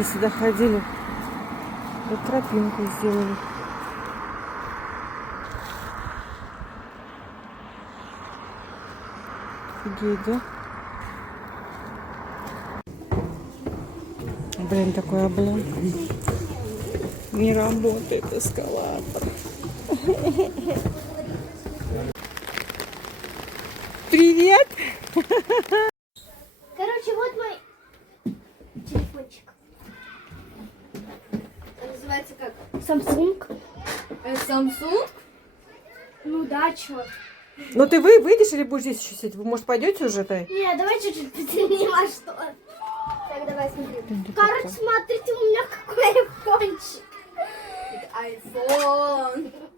ходили сюда, ходили. Вот тропинку сделали. Офигеть, да? Блин, такой облом. Не работает эскалатор. Привет! Короче, вот мой телефончик. Называется как? Samsung. Samsung? Ну да, чё? Ну ты выйдешь или будешь здесь еще сидеть? Вы, может, пойдете уже, Тай? Не, давай чуть-чуть потянем, а что? Так, давай смотри. Короче, смотрите, у меня какой айфончик. iPhone.